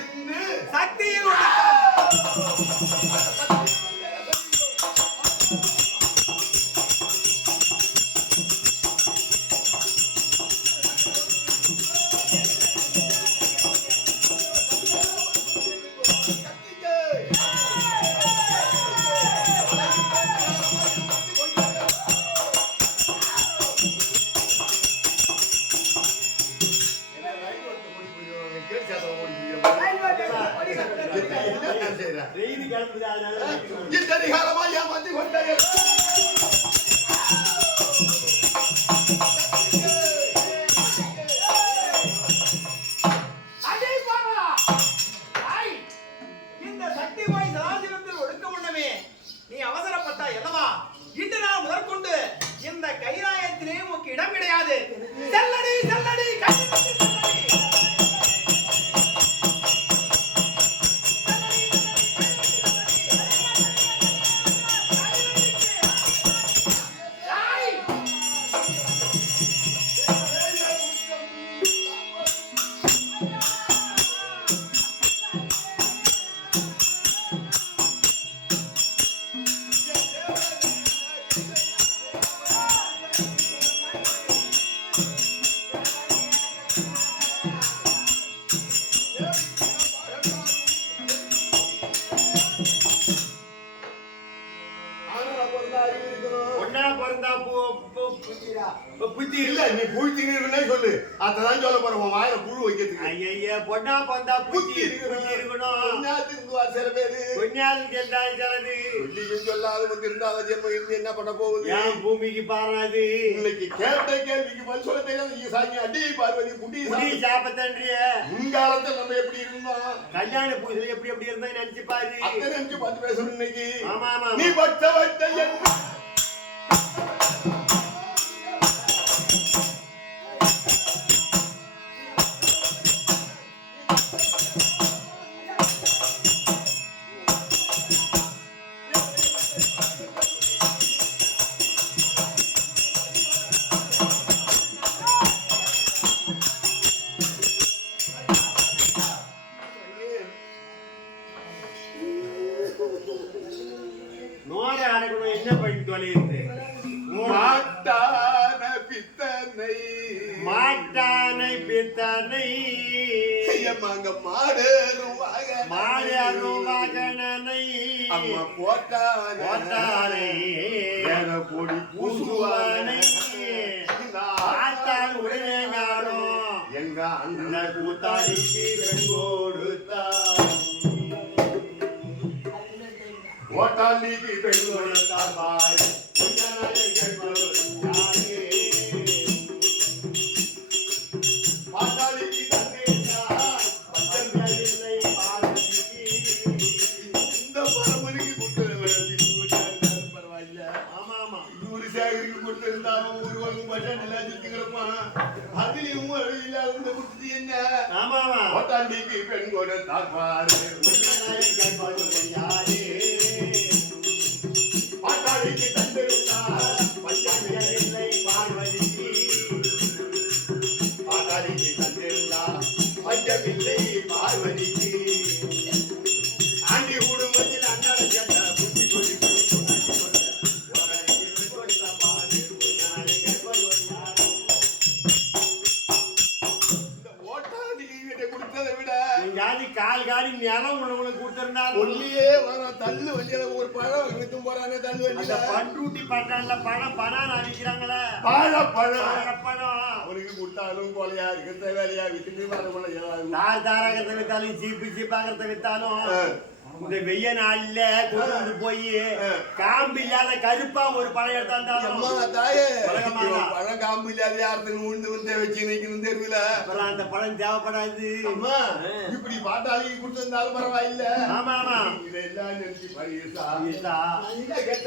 நீ அவசரப்பட்டா என்னவா? இன்று நாள் முதற்கொண்டு இந்த கைலாயத்திலே உனக்கு இடம் கிடையாது. செல்லடி செல்லடி பிறந்தா அறிவு இருக்கணும். ஒன்னா பிறந்தா புத்தி இல்ல நீ புழுத்தினே சொல்லு. அதான் சொல்ல போற உன் வாயில புழு வைக்கிறதுக்கு. ஐயா பொண்ணா பிறந்தா புத்தி இருக்கணும். பொண்ணாத்திருந்துவா சில பேரு. பொண்ணாதுக்கு என்ன சிலது சொல்லியும் சொல்லாத வந்து இருந்தாத ஜென்மம் இருந்து என்ன பண்ண போகுது? ஏன் பூமிக்கு பாராது? இன்னைக்கு கேட்ட கேள்விக்கு பதில் சொல்ல தெரியாது. நீ சாங்கி அடி பார்வதி புடி சாப்பத்தன்றிய முன்காலத்துல நம்ம எப்படி இருந்தோம்? கல்யாண பூஜையில எப்படி எப்படி இருந்தா நினைச்சு பாரு. அத்தனை நினைச்சு பார்த்து பேசணும் இன்னைக்கு. ஆமா ஆமா நீ பட்ட வைத்த நோர அடக்கணும். என்ன பண்ணி தொலையுது? மாட்டான பித்தனை மாட்டானை பித்தனை மாங்க மாடேறும் மகனை அம்மா போட்டானே பொடி பூசுவானே ஆட்டான் உடனே ஞானம் எங்க அந்த கூத்தாடிக்கு பெண் கொடுத்தான் ஓட்டாண்டிக்கு பெண் கொடுத்தார் பாரு பாட்டாளிக்கு இந்த பரம்பரைக்கு கொடுத்தது பரவாயில்ல. ஆமா ஆமா நூறு சேகரிக்கு கொடுத்திருந்தாலும் ஒருவரும் பட்டம் நல்லா சிக்கிறப்பான். அதுலயும் இல்லாத கொடுத்தது என்ன? ஆமா ஆமா ஓட்டாண்டிக்கு பெண் கொடுத்தார் பாரு பாட்டாளிக்கு தந்திருந்தார் பஞ்சமில்லை பார்வதிக்கு பாட்டாளிக்கு தந்திருந்தார் பஞ்சமில்லை பார்வதிக்கு ஆண்டி குடும்பத்தில் அண்ணாட கேட்ட புத்தி சொல்லி கொடுத்ததை விட ஜாதி கால் காடி நிலம் உணவுகளுக்கு கொடுத்திருந்தாலும் ஒல்லியே வரும் தள்ளு வண்டியில ஒரு பழம் வித்தும் போறானே தள்ளு அந்த வண்டியில பண்ருட்டி பட்டான்ல பணம் அடிக்கிறாங்களே பழம் பணம் அவனுக்கு கொடுத்தாலும் கொலையா இருக்கிற வேலையா வித்துட்டு வரக்குள்ள தார் தாராகத்தை வித்தாலும் சீப்பாகத்தை வித்தாலும் இந்த வெய்ய நாள்ல கொண்டு வந்து போய் காம்பு இல்லாத கருப்பா ஒரு பழம் எடுத்தாலும் பழம் காம்பு இல்லாத யாருன்னு உண்டு வந்து வச்சு நிக்கணும் தெருவில் அந்த பழம் தேவைப்படாது. அம்மா இப்படி பாட்டாளி கொடுத்திருந்தாலும் பரவாயில்ல. ஆமா ஆமா இதெல்லாம் நினைச்சு பரிசா கேட்ட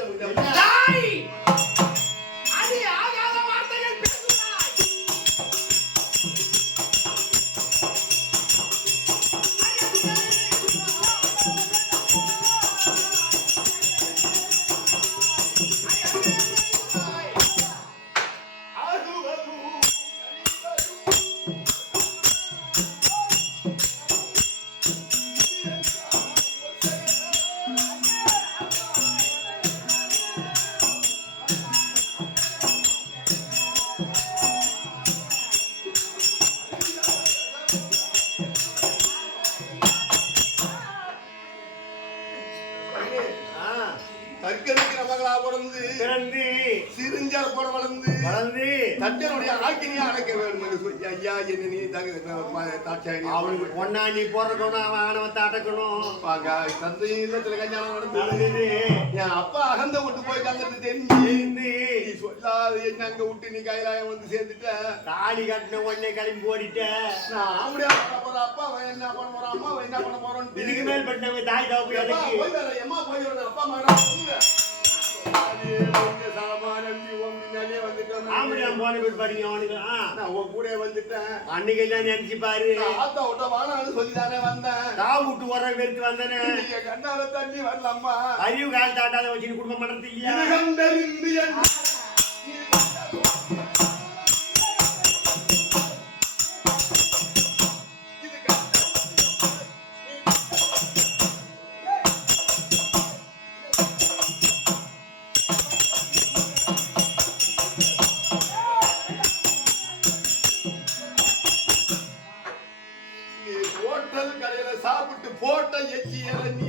தற்கரிக்கிற மகளா பிறந்து சிறுஞ்சால போட வளர்ந்து தஞ்சனுடைய ஆக்கினியா அடைக்க வேண்டும் என்று சொல்லி ஐயா என்ன நீ தாட்சாயணி அவனுக்கு பொண்ணா நீ போறக்கணும் அவன் ஆணவத்தை அடக்கணும். தந்தை இல்லத்துல கல்யாணம் நடந்தது. என் அப்பா அகந்த விட்டு போயிட்டாங்கிறது தெரிஞ்சு நீ சொல்லாத என்ன அங்க விட்டு நீ கைலாயம் வந்து சேர்ந்துட்ட. தாலி கட்டின உடனே கிளம்பி ஓடிட்ட. நான் அப்படியே போறேன். அப்பா என்ன பண்ண போறோம் அம்மா என்ன பண்ண போறோம் இதுக்கு மேல் பண்ணவங்க தாய் தாப்பு போய் வரேன் எம்மா போய் வரேன் அப்பா மாடா அன்னைக்கு நினைச்சு பாரு கண்ணால தண்ணி வரலம்மா அறிவு கால் தாட்டாத வச்சு குடும்பம் பண்றது இல்லையா? சாப்பிட்டு போட்ட எச்சி இறங்கி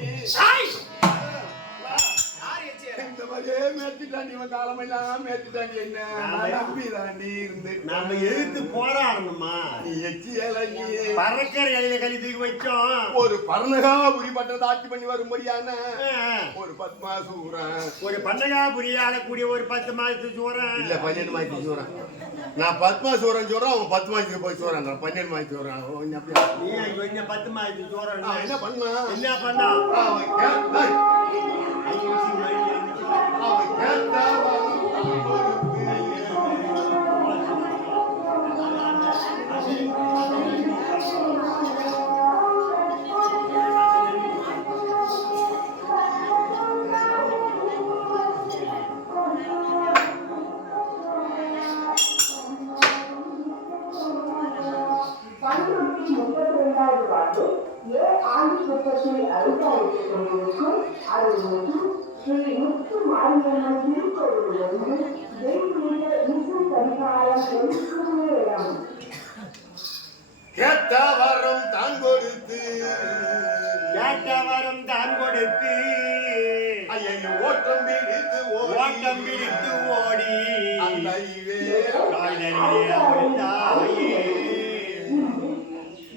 மாதிரியே மேய்ச்சிட்டாண்டி இவன் காலமெல்லாம் மேய்ச்சிட்டாண்டி என்ன நம்பி தாண்டி இருந்து நாம எதிர்த்து போராடணுமா நீ எச்சி இலங்கி பறக்கிற இலையில கழி தூக்கி வச்சோம் ஒரு பரணகாபுரி பட்டத்தை ஆட்சி பண்ணி வரும்படியான ஒரு 10 மாச சூரன் ஒரு பன்னகாபுரி ஆளக்கூடிய ஒரு 10 மாசத்து சூரன் இல்ல 12 மாசத்து சூரன் நான் 10 மாச சூரன் சொல்றேன் அவன் 10 மாசத்துக்கு போய் சூரன் 12 மாசத்து சூரன் நீ கொஞ்சம் 10 மாசத்து சூரன் என்ன பண்ணா அவன் ஸ்ரீ முத்து மாரியம்மன் திருக்கோவிலிருந்து தெய்வீக இசை பரிகாரம் இடம் கேட்ட வரம் தான் கொடுத்து ஐயோ ஓட்டம் பிடித்து ஓடி அந்த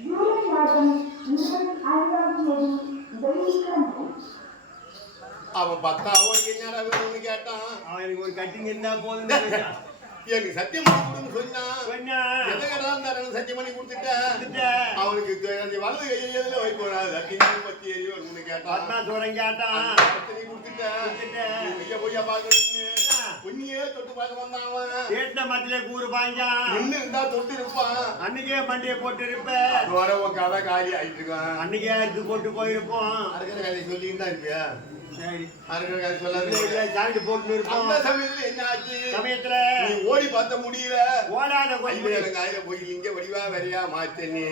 ஜூலை மாதம் 25ஆம் தேதி அவன் 10 என்னடா வேணும்னு கேட்டான் அவனுக்கு ஒரு கட்டிங் இருந்தா போதும் எனக்கு சத்தியம் பண்ணி கொடுன்னு சொன்னா எதை கேட்டாலும் சத்தியம் பண்ணி கொடுத்துட்டேன் அவனுக்கு வலது கையில வைக்கூடாது சத்தியம் பத்தி எரியும் கேட்டான் தூரம் கேட்டான் கொடுத்துட்டேன் ஐயா பொய்யா பாக்குறேன்னு பொண்ணியே தொட்டு பார்க்க வந்தான் அவன் கேட்ட மத்தியில கூறு பாய்ஞ்சான் நின்று இருந்தா தொட்டு இருப்பான் அன்னைக்கே மண்டியை போட்டு இருப்பேன் வர உன் கதை காலி ஆயிட்டு இருக்கான் அன்னைக்கே எடுத்து போட்டு போயிருப்போம் அறுக்கிற கதை சொல்லிட்டு தான் இருப்பியா சரி அறுக்கிற கதை சொல்லாது சாப்பிட்டு போட்டு இருப்போம் அந்த சமயத்துல என்ன ஆச்சு சமயத்துல நீ ஓடி பார்த்த முடியல ஓடாத காயில போய் இங்க வடிவா வரையா மாத்தேன்னு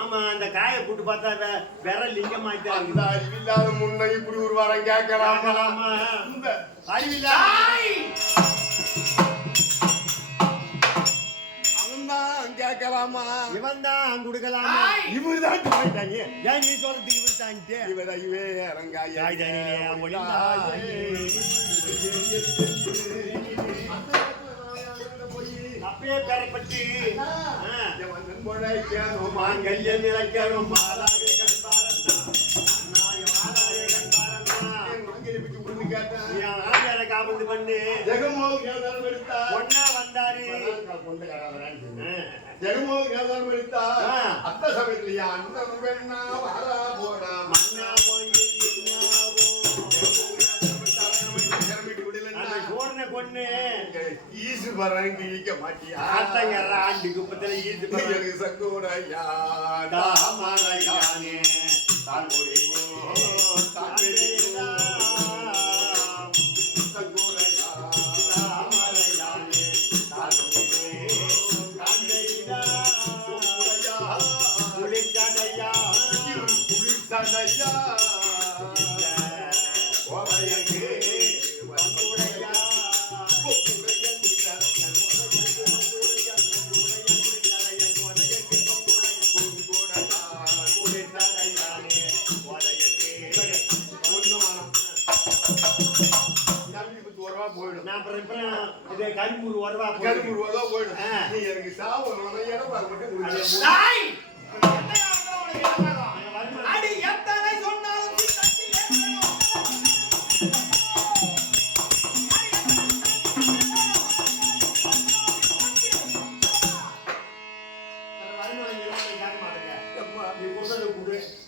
ஆமா அந்த காயை போட்டு பார்த்தா விரல் லிங்க மாட்டா அந்த அறிவில்லாத முன்ன இப்படி ஒரு வாரம் கேட்கலாம் இந்த அவன்தான் கேட்கலாமா இவன் தான் கொடுக்கலாமா இவரு தான் போயிட்டாங்க ஏன் நீ சொல்றதுக்கு இவர் தான்ட்டு இவர் ஐயே இறங்காயா அப்பயே பெறப்பட்டு பொழைக்கணும் மாங்கல்யம் இறக்கணும் மாலாவே காபந்து பண்ணு ஒன்னா வந்தாரு ஜெகமோகன் ஞாபகம் எடுத்தா அத்த சமயத்திலேயே அண்ணன் வேணா வாரா போடா மண்ணா பொண்ணு ஈசு பறங்க ஈக்க மாட்டியா ஆண்டு குப்பத்துல ஈசு எனக்கு சங்கோடையா தாமரையானே கரும்பூர் வருவா போயிடும் நீ எனக்கு சாவு இடம் அடி எத்தனை சொன்னாலும்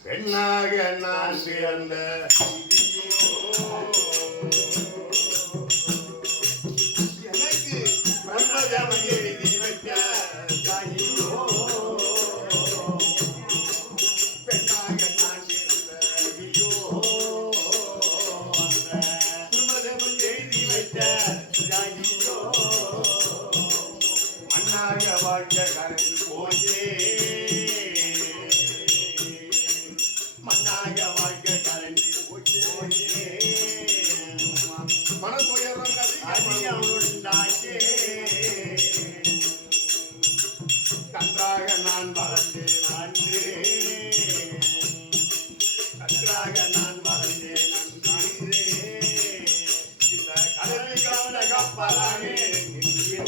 பெண்ணாக நான் பிறந்த எனக்கு பிரம்மதமன் எழுதி வைக்க பெண்ணாக நான் பிறந்த பிரம்மதமன் எழுதி வைத்த மண்ணாக வாழ்க்கை கலந்து போச்சே மண்ணாக வாழ்க்கை கலந்து போச்சே மனதுயரம் அதிகம் உண்டாச்சே கன்றாக நான் வளர்ந்தேன் அன்றே கன்றாக நான் வளர்ந்தேன் அன்றே இந்த கப்பலானே நின்று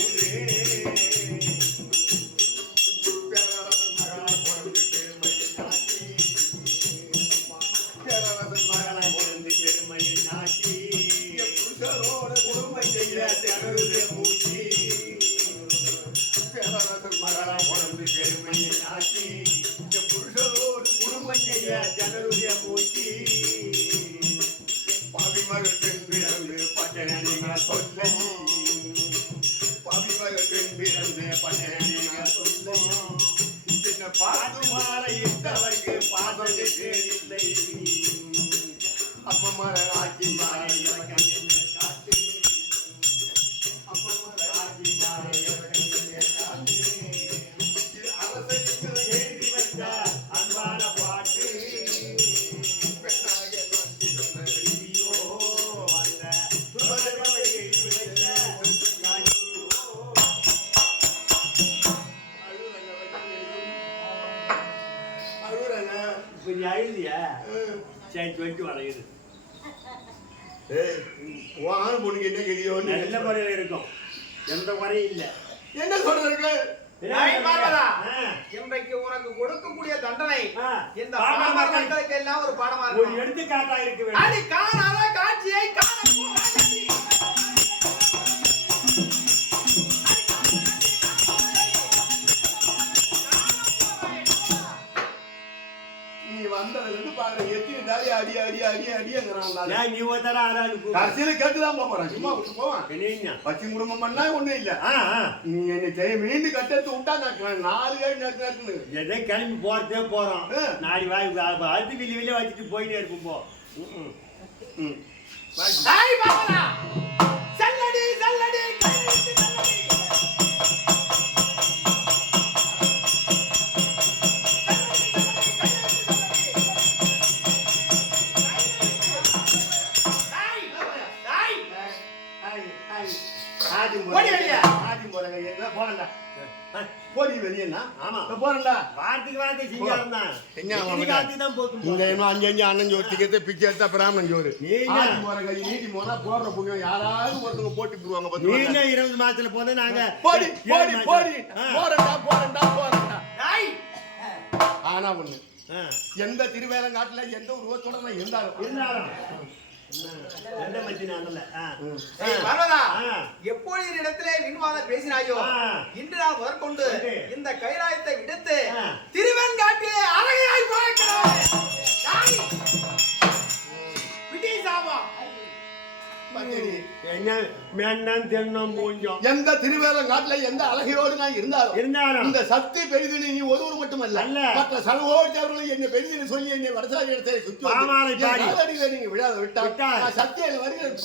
நல்ல முறையில் இருக்கும், எந்த குறையும் இல்ல. என்ன சொல்றீங்க? இன்றைக்கு உனக்கு கொடுக்கக்கூடிய தண்டனை இந்த மக்களுக்கு எல்லாம் ஒரு பாடமா ஒரு எடுத்துக்காட்டா இருக்க வேண்டும். காணாத காட்சியை நீ வந்ததுல இருந்து பாருங்க எத்தனை தாலி அடி அடி அடி அடிங்கிறான். நீ ஒருத்தர கடைசியில கேட்டுதான் போறான். சும்மா போவான். பச்சை குடும்பம் பண்ணா ஒண்ணும் இல்ல. நீ என்ன மீண்டு கட்டத்து விட்டா நான் 4 கேடு நடக்குன்னு எதை கிளம்பி போறதே போறோம். நாடி வாய் அழுத்து வெளியே வெளியே வச்சுட்டு போயிட்டே இருக்கும் போ. செல்லடி செல்லடி போடி வெளியேண்ணா. ஆமா போறேன்டா. வாரத்துக்கு வாரத்தை சிங்காரம் தான். அஞ்சு அண்ணன் சோறு திக்கிறது பிச்சை எடுத்தா பிராமணன் சோறு. ஆடி போற கை நீட்டி போனா போடுற புண்ணியம் யாராவது ஒருத்தவங்க போட்டு போடுவாங்க. 20 மாசத்துல போனா நாங்க போடி போடி போடி போறேன்டா போறேன்டா போறேன்டா. ஆனா ஒண்ணு, எந்த திருவேலங்காட்டுல எந்த உருவத்தோட நான் இருந்தாலும் எப்பொழுது இடத்திலே விண்வாத பேசினாயோ இன்று நான் முதற்கொண்டு இந்த கைலாயத்தை விடுத்து திருவெண்காட்டிலே அழகையாய் பார்க்கிறேன். எந்த திருவேலங்காட்டுல எந்த அழகையோடு நான் இருந்தாலும் இந்த சக்தி பெரிதுன்னு நீ ஒருவர் மட்டுமல்ல, மற்ற சகோதரர்களும் என்ன பெரிதுன்னு சொல்லி என்னை வரசாதி இடத்தை சுற்றி நீங்க விழாத விட்டா சத்தியில வருகிறேன்.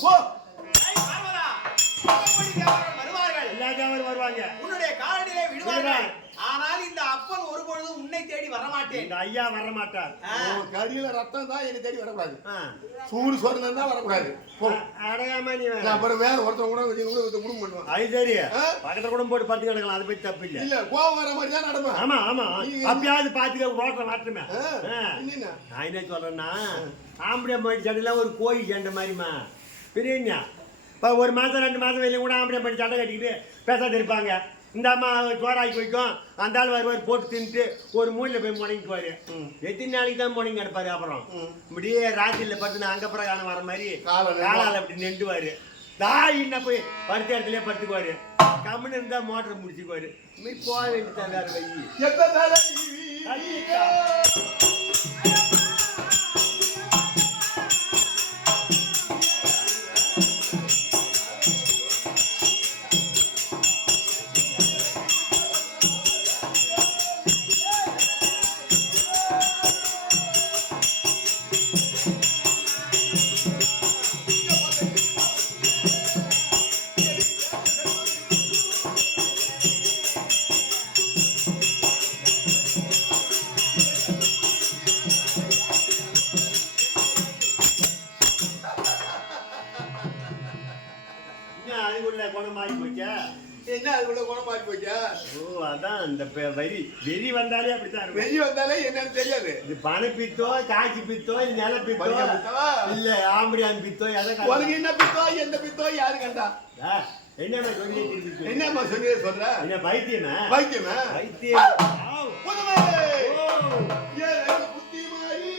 வருவாங்க, உன்னுடைய காலடியிலே விடுவார்கள். ஆனால் இந்த அப்பன் ஒருபொழுதும் உன்னை தேடி வரமாட்டேன். இந்த ஐயா வரமாட்டார். கடியில ரத்தம் தான் என்னை தேடி வரக்கூடாது. சூடு சோறு தான் வரக்கூடாது. அப்புறம் வேற ஒருத்தர் கூட குடும்பம் பண்ணுவான். அது சரி, பக்கத்துல கூட போட்டு பத்து கிடக்கலாம். அதை பத்தி தப்பு இல்ல. இல்ல கோவம் வர மாதிரி தான் நடக்கும். ஆமா ஆமா, அப்பயாவது பாத்துக்க ரோட்ல மாட்டுமே. நான் என்ன சொல்றேன்னா, ஆம்பளை மாடி சண்டைலாம் ஒரு கோழி சண்டை மாதிரிமா பிரியா. இப்போ 1 மாதம் 2 மாதம் வெளியே கூட ஆம்பளை மாடி சண்டை கட்டிக்கிட்டு பேசாத இருப்பாங்க. இந்த அம்மா சோறாக்கி வைக்கும், அந்த ஆள் வருவார் போட்டு தின்ட்டு ஒரு மூலையில் போய் முடங்கிக்குவார். எத்தனை நாளைக்கு தான் முடங்கி கிடப்பாரு. அப்புறம் இப்படியே ராத்திரியில் படுத்து அங்கே பிறகான வர மாதிரி காலால் அப்படி நெண்டுவார். தாயின்னா போய் படுத்த இடத்துலேயே படுத்துக்குவார். கம்முன்னு இருந்தால் மோட்டரை முடிச்சுக்குவார். இப்படி போக வேண்டியதான் வேறு வழி. என்ன அதுக்குள்ள குணமாறி போச்சா? ஓ அதான் இந்த வெறி வந்தாலே அப்படித்தான் இருக்கும். வெறி வந்தாலே என்னன்னு தெரியாது. இது பணப்பித்தோ காய்ச்சி பித்தோ நில பித்தோ இல்ல ஆம்படியான் பித்தோ எதை உனக்கு என்ன பித்தோ எந்த பித்தோ யாரு கண்டா? என்னம்மா சொல்லி என்னம்மா சொல்லி சொல்ற? என்ன பைத்தியமா? பைத்தியமா? பைத்தியம் புத்தி மாறி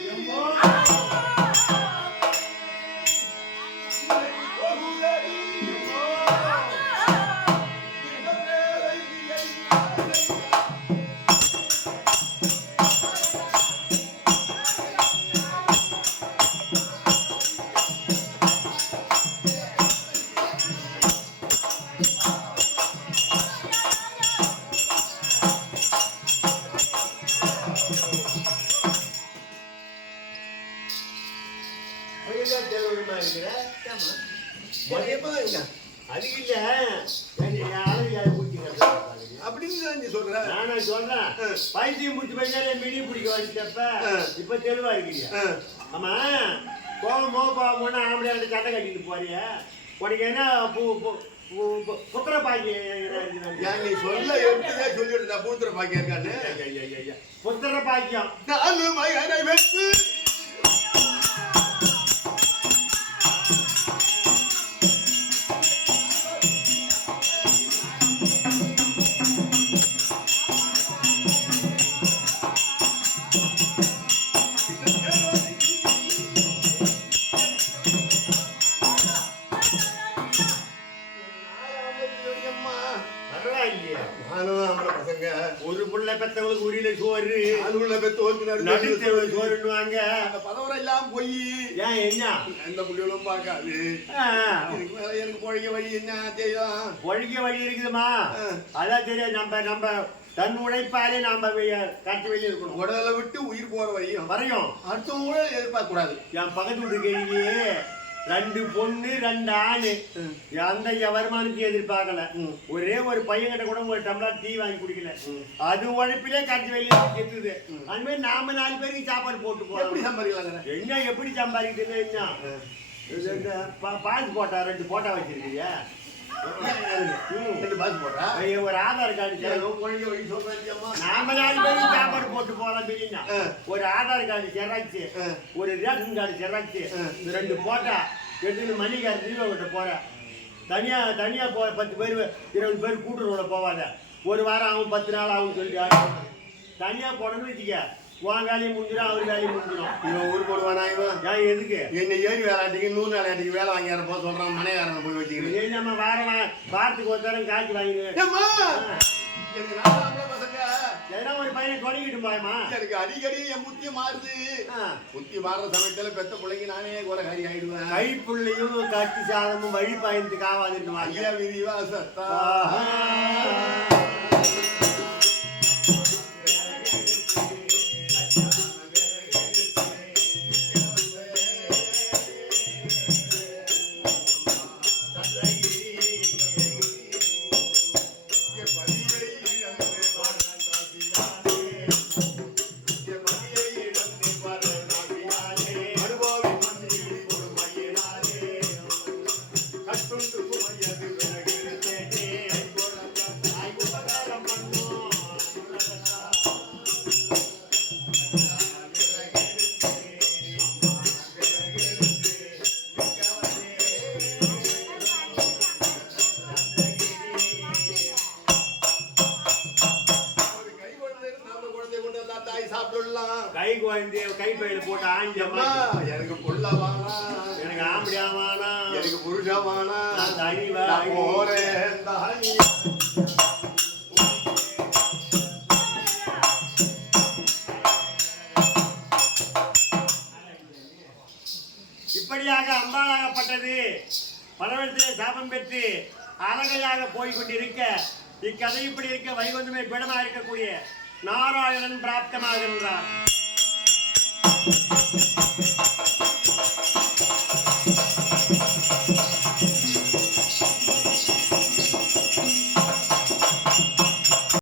அப்படின்னு சொல்ற. நானா சொல்றேன் பைத்தியம் முடிச்சு பையனாலே மினி பிடிக்க வந்துட்டப்ப இப்ப தெளிவா இருக்கிறியா? ஆமா கோவமோன்னு ஆம்பளை சட்டை கட்டிட்டு போறிய உனக்கு என்ன புத்திர பாக்கியம்? நீ சொல்ல எடுத்துதே சொல்லிட்டு புத்திர பாக்கியம் இருக்கான்னு. புத்திர பாக்கியம் ஒரு புள்ள பெத்தவங்களுக்கு உரியில சோறு அதுல பெத்து நடுத்தவங்களுக்கு சோறுன்னுவாங்க. அந்த பதவரம் எல்லாம் போய் ஏன் என்ன எந்த புள்ளிகளும் பார்க்காது. எனக்கு பொழைக்க வழி என்ன செய்யலாம்? பொழைக்க வழி இருக்குதுமா, அதான் தெரியாது. நம்ம தன் உழைப்பாலே நாம காட்டு வெளியே இருக்கணும். உடலை விட்டு உயிர் போற வரையும் அடுத்தவங்க கூட எதிர்பார்க்க கூடாது. என் பக்கத்து வீட்டு கேள்வி 2 பொண்ணு 2 ஆணு அந்த வருமானத்தையும் எதிர்பார்க்கல. ஒரே ஒரு பையன்கிட்ட கூட ஒரு டம்ளர் டீ வாங்கி குடிக்கல. அது உழைப்பிலே காட்சி வெளியே கெட்டுது. அது மாதிரி நாம 4 பேருக்கு சாப்பாடு போட்டு போறோம். எப்படி சம்பாதிக்கலாம்? என்ன எப்படி சம்பாதிக்கிறது? என்ன பாஸ் போட்டா 2 போட்டா வச்சிருக்கீங்க. ஒரு ஆதார் கார்டு நாம 4 பேருக்கு சாப்பாடு போட்டு போறோம். பிரியா ஒரு ஆதார் கார்டு ஜெராக்ஸ், ஒரு ரேஷன் கார்டு ஜெராக்ஸ், 2 போட்டா எடுத்துன்னு மணிக்கார தீபகிட்ட போற. தனியா போ 10 பேர் 20 பேர் கூட்டுறவுல போவாத. ஒரு வாரம் ஆகும் 10 நாள் ஆகும் சொல்லி தனியா போடணும்னு வச்சுக்க. உன் வேலையும் முடிஞ்சிடும், அவர் வேலையும் முடிஞ்சிடும். இவன் ஊர் போடுவானா? இவன் ஏன் எதுக்கு என்ன ஏறி வேலையாட்டிக்கு 100 வேலையாட்டிக்கு வேலை வாங்கியார போக சொல்றான். மனையாரனை போய் வச்சுக்கிறேன். நம்ம வாரத்துக்கு ஒரு தரம் காய்ச்சி வாங்கிடுவேன். ஏன்னா ஒரு பையனை தொடங்கிட்டு பாயமா. எனக்கு அடிக்கடி என் புத்தி மாறுது. புத்தி மாறுற சமயத்துல பெத்த பிள்ளைங்க நானே கொலைகாரி ஆயிடுவேன். கை பிள்ளையும் கட்டி சாதமும் வழி பயந்துக்கு ஆவாதுன்னு ஐயா விரிவா சத்தா. கை பையில போட்டு ஆஞ்சமா. எனக்கு புள்ளவானா, எனக்கு ஆம்படியாவானா, எனக்கு புருஷவானா, தனிவா போறேன். இப்படியாக அம்பாளாகப்பட்டது பரவத்திலே சாபம் பெற்று அழகையாக போய்கொண்டிருக்க இக்கதை இப்படி இருக்க வைகுந்தமே பிடமா இருக்கக்கூடிய நாராயணன் பிராப்தமாகின்றார்.